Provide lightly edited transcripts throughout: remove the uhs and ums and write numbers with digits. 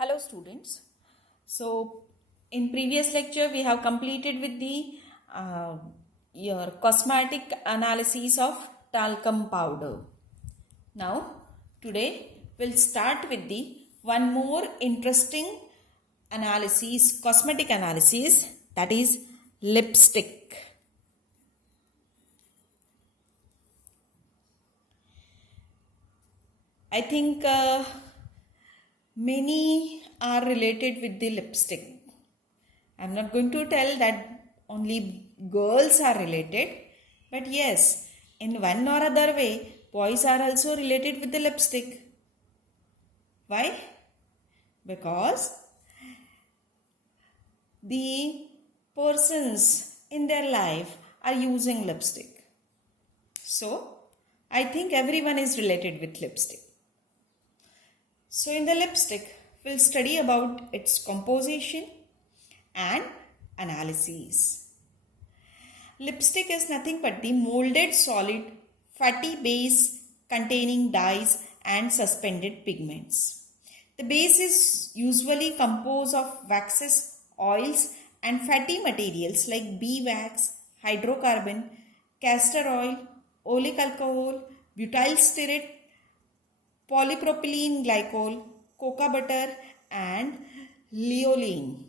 Hello students. So in previous lecture we have completed with the your cosmetic analysis of talcum powder. Now today we'll start with the one more interesting analysis, cosmetic analysis, that is lipstick. I think many are related with the lipstick. I'm not going to tell that only girls are related, but yes, in one or other way, boys are also related with the lipstick. Why? Because the persons in their life are using lipstick. So, I think everyone is related with lipstick. So, in the lipstick, we'll study about its composition and analysis. Lipstick is nothing but the molded solid fatty base containing dyes and suspended pigments. The base is usually composed of waxes, oils and fatty materials like beeswax, hydrocarbon, castor oil, oleic alcohol, butyl stearate, polypropylene glycol, cocoa butter and liolene.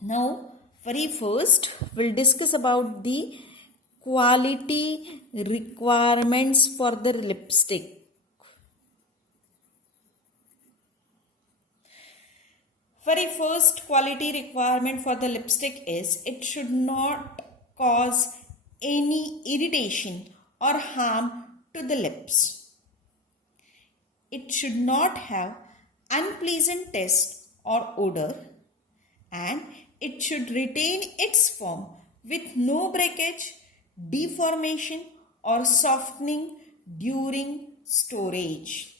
Now, very first, we'll discuss about the quality requirements for the lipstick. Very first quality requirement for the lipstick is it should not cause any irritation or harm to the lips. It should not have unpleasant taste or odor, and it should retain its form with no breakage, deformation or softening during storage.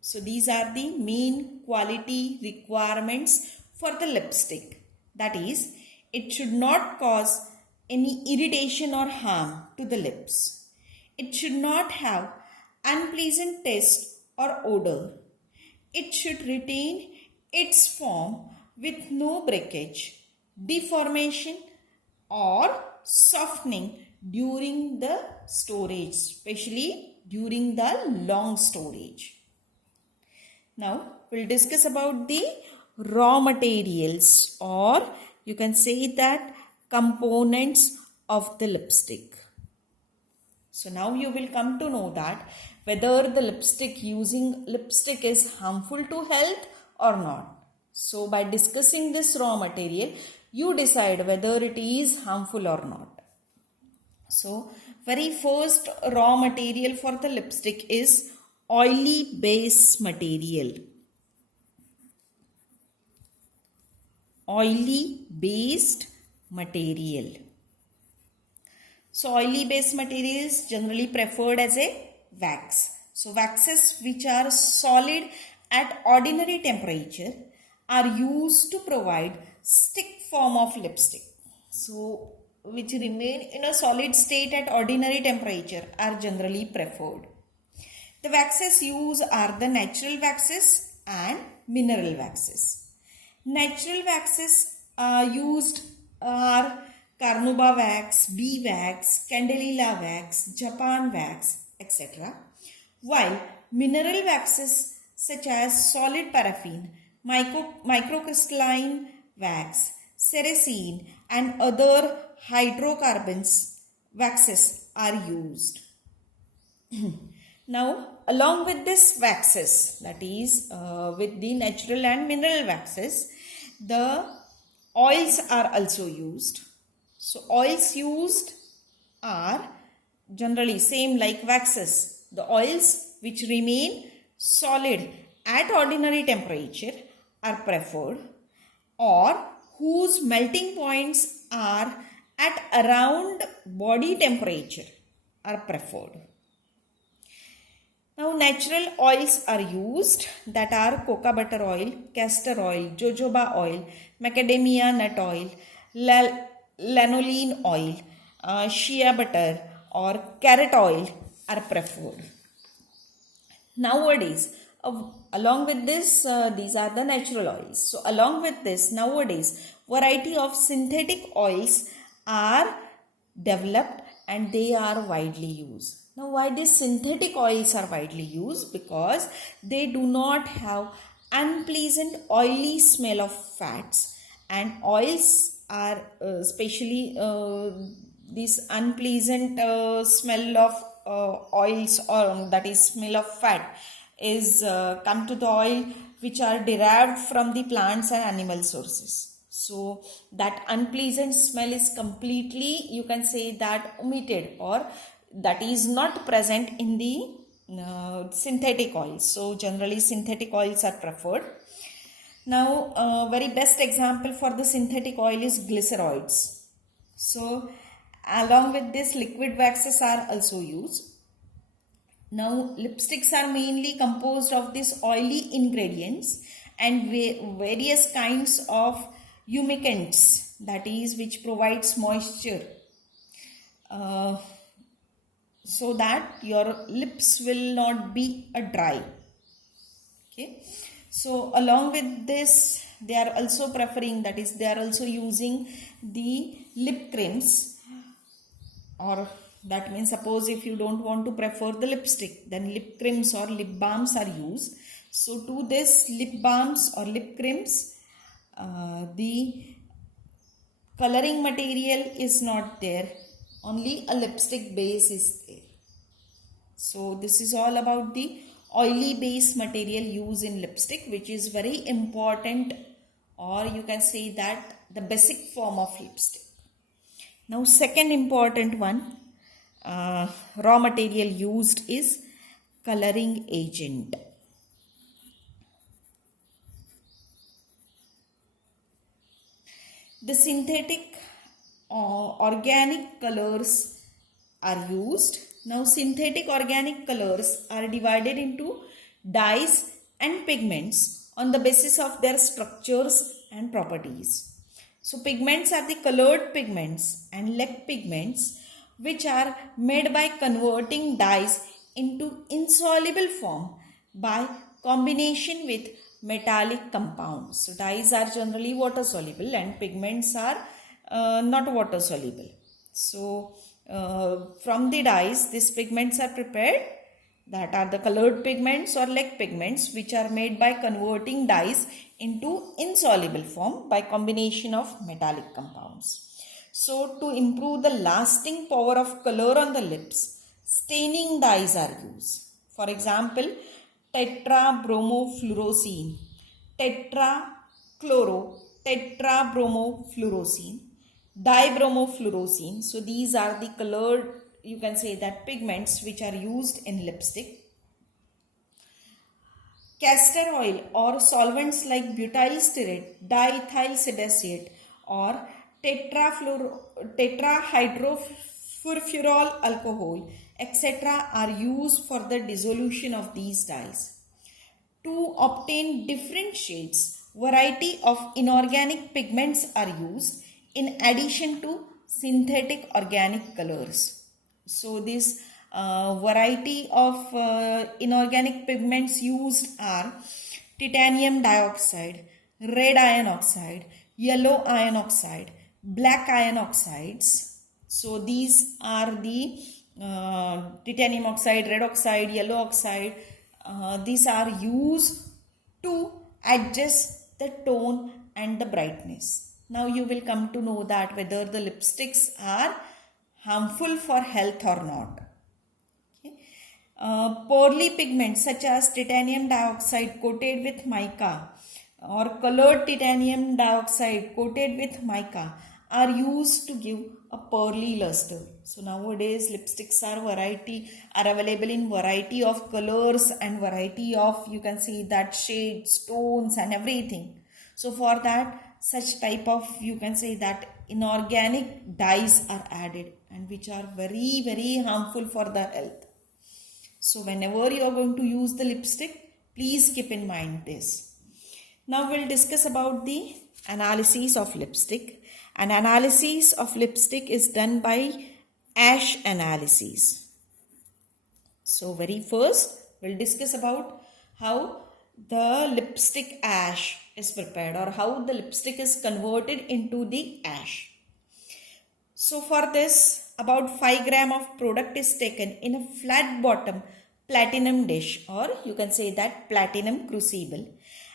So these are the main quality requirements for the lipstick. That is, it should not cause any irritation or harm to the lips. It should not have unpleasant taste or odor. It should retain its form with no breakage, deformation or softening during the storage, especially during the long storage. Now we'll discuss about the raw materials, or you can say that components of the lipstick. So now you will come to know that whether the using lipstick is harmful to health or not. So by discussing this raw material, you decide whether it is harmful or not. So very first raw material for the lipstick is oily base material. Oily based material. So oily base material is generally preferred as a wax. So waxes which are solid at ordinary temperature are used to provide stick form of lipstick. So which remain in a solid state at ordinary temperature are generally preferred. The waxes used are the natural waxes and mineral waxes. Natural waxes used are carnauba wax, bee wax, candelilla wax, Japan wax, etc. While mineral waxes such as solid paraffin, microcrystalline wax, ceracine and other hydrocarbons waxes are used. Now, along with this waxes, that is with the natural and mineral waxes, the oils are also used. So, oils used are generally same like waxes. The oils which remain solid at ordinary temperature are preferred, or whose melting points are at around body temperature are preferred. Now natural oils are used, that are cocoa butter oil, castor oil, jojoba oil, macadamia nut oil, lanolin oil, shea butter or carrot oil are preferred. Nowadays, along with this, these are the natural oils. So along with this, nowadays, variety of synthetic oils are developed and they are widely used. Now, why these synthetic oils are widely used? Because they do not have unpleasant oily smell of fats, and oils are especially this unpleasant smell of oils, or that is smell of fat, is come to the oil which are derived from the plants and animal sources. So that unpleasant smell is completely, you can say that, omitted, or that is not present in the synthetic oils. So generally synthetic oils are preferred. Now very best example for the synthetic oil is glyceroids. So along with this, liquid waxes are also used. Now lipsticks are mainly composed of these oily ingredients and various kinds of humectants, that is, which provides moisture so that your lips will not be dry. Okay, so along with this, they are also preferring, that is, they are also using the lip creams, or that means, suppose if you don't want to prefer the lipstick, then lip creams or lip balms are used. So to this lip balms or lip creams, the coloring material is not there, only a lipstick base is there. So this is all about the oily base material used in lipstick, which is very important, or you can say that the basic form of lipstick. Now second important one, raw material used is coloring agent. The synthetic organic colors are used. Now synthetic organic colors are divided into dyes and pigments on the basis of their structures and properties. So pigments are the colored pigments and lac pigments, which are made by converting dyes into insoluble form by combination with metallic compounds. So dyes are generally water soluble and pigments are not water soluble. So from the dyes, these pigments are prepared, that are the colored pigments or lac pigments, which are made by converting dyes into insoluble form by combination of metallic compounds. So to improve the lasting power of color on the lips, staining dyes are used. For example, tetrabromofluorocene, tetrabromofluorocene, dibromofluorocene. So these are the colored, you can say that, pigments which are used in lipstick. Castor oil or solvents like butyl stearate, diethyl sebaceate, or tetrahydrofurfural alcohol, etc. are used for the dissolution of these dyes. To obtain different shades, variety of inorganic pigments are used in addition to synthetic organic colors. So this variety of inorganic pigments used are titanium dioxide, red iron oxide, yellow iron oxide, black iron oxides. So these are the titanium oxide, red oxide, yellow oxide. These are used to adjust the tone and the brightness. Now you will come to know that whether the lipsticks are harmful for health or not. Pearly pigments such as titanium dioxide coated with mica or colored titanium dioxide coated with mica are used to give a pearly luster. So nowadays lipsticks are available in variety of colors and variety of, you can see that, shades, tones and everything. So for that, such type of, you can say that, inorganic dyes are added, and which are very, very harmful for the health. So whenever you are going to use the lipstick, please keep in mind this. Now we'll discuss about the analysis of lipstick. An analysis of lipstick is done by Asch analysis. So very first, we'll discuss about how the lipstick ash is prepared, or how the lipstick is converted into the ash. So for this, about 5 gram of product is taken in a flat bottom platinum dish, or you can say that platinum crucible,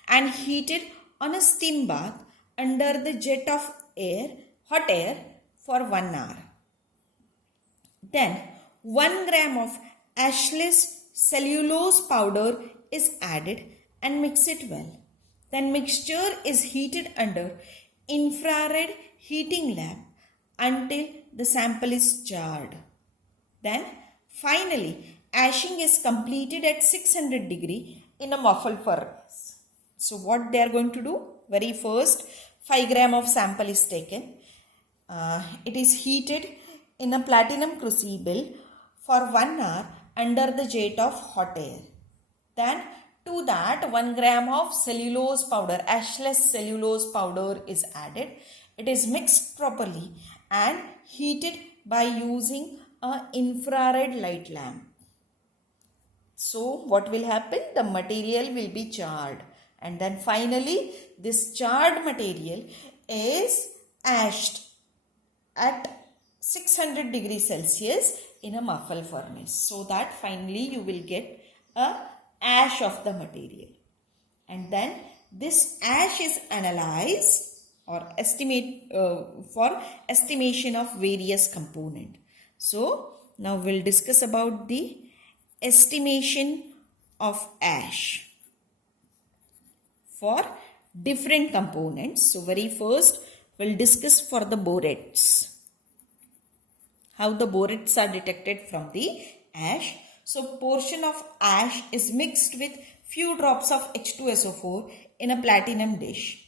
and heated on a steam bath under the jet of hot air for 1 hour. Then 1 gram of ashless cellulose powder is added and mix it well. Then mixture is heated under infrared heating lamp until the sample is charred. Then finally ashing is completed at 600 degree in a muffled furnace. So what they are going to do? Very first, 5 gram of sample is taken. It is heated in a platinum crucible for 1 hour under the jet of hot air. Then to that 1 gram of cellulose powder, ashless cellulose powder is added. It is mixed properly and heated by using an infrared light lamp. So what will happen? The material will be charred, and then finally this charred material is ashed at 600 degrees Celsius in a muffle furnace, so that finally you will get a ash of the material. And then this ash is analyzed or for estimation of various component. So now we'll discuss about the estimation of ash for different components. So very first we'll discuss for the borates, how the borates are detected from the ash. So portion of ash is mixed with few drops of H2SO4 in a platinum dish.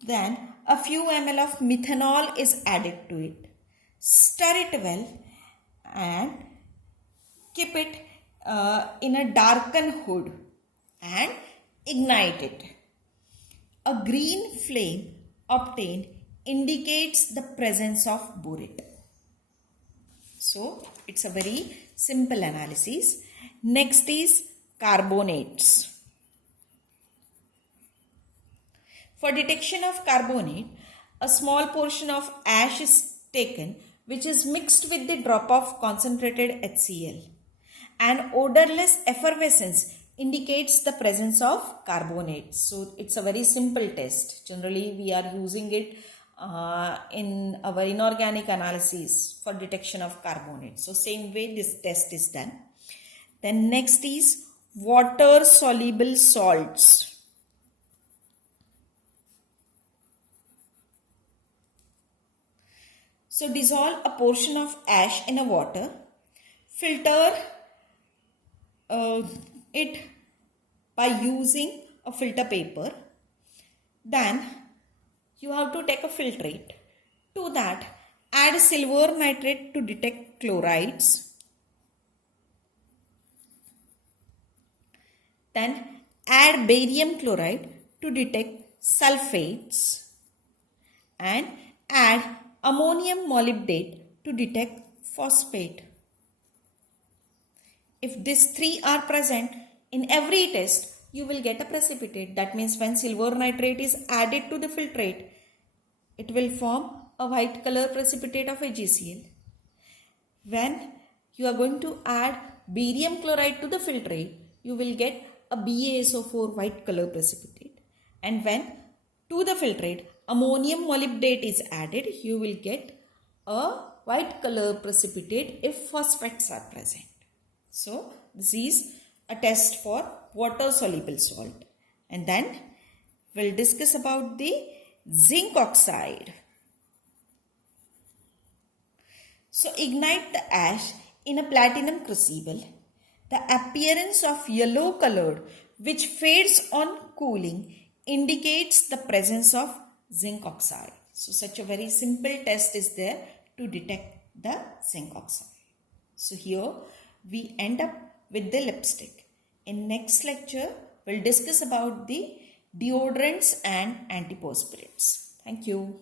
Then a few ml of methanol is added to it. Stir it well and keep it in a darkened hood and ignite it. A green flame obtained indicates the presence of borate. So it's a very simple analysis. Next is carbonates. For detection of carbonate, a small portion of ash is taken which is mixed with the drop of concentrated HCl. An odorless effervescence indicates the presence of carbonate. So it's a very simple test. Generally we are using it in our inorganic analysis for detection of carbonate. So same way this test is done. Then next is water soluble salts. So dissolve a portion of ash in a water, filter it by using a filter paper. Then you have to take a filtrate. To that, add silver nitrate to detect chlorides. Then add barium chloride to detect sulfates. And add ammonium molybdate to detect phosphate. If these three are present in every test, you will get a precipitate. That means when silver nitrate is added to the filtrate, it will form a white color precipitate of AgCl. When you are going to add barium chloride to the filtrate, you will get a BaSO4 white color precipitate. And when to the filtrate ammonium molybdate is added, you will get a white color precipitate if phosphates are present. So this is a test for water soluble salt. And then we'll discuss about the zinc oxide. So ignite the ash in a platinum crucible. The appearance of yellow colored which fades on cooling indicates the presence of zinc oxide. So such a very simple test is there to detect the zinc oxide. So here we end up with the lipstick. In next lecture, we'll discuss about the deodorants and antiperspirants. Thank you.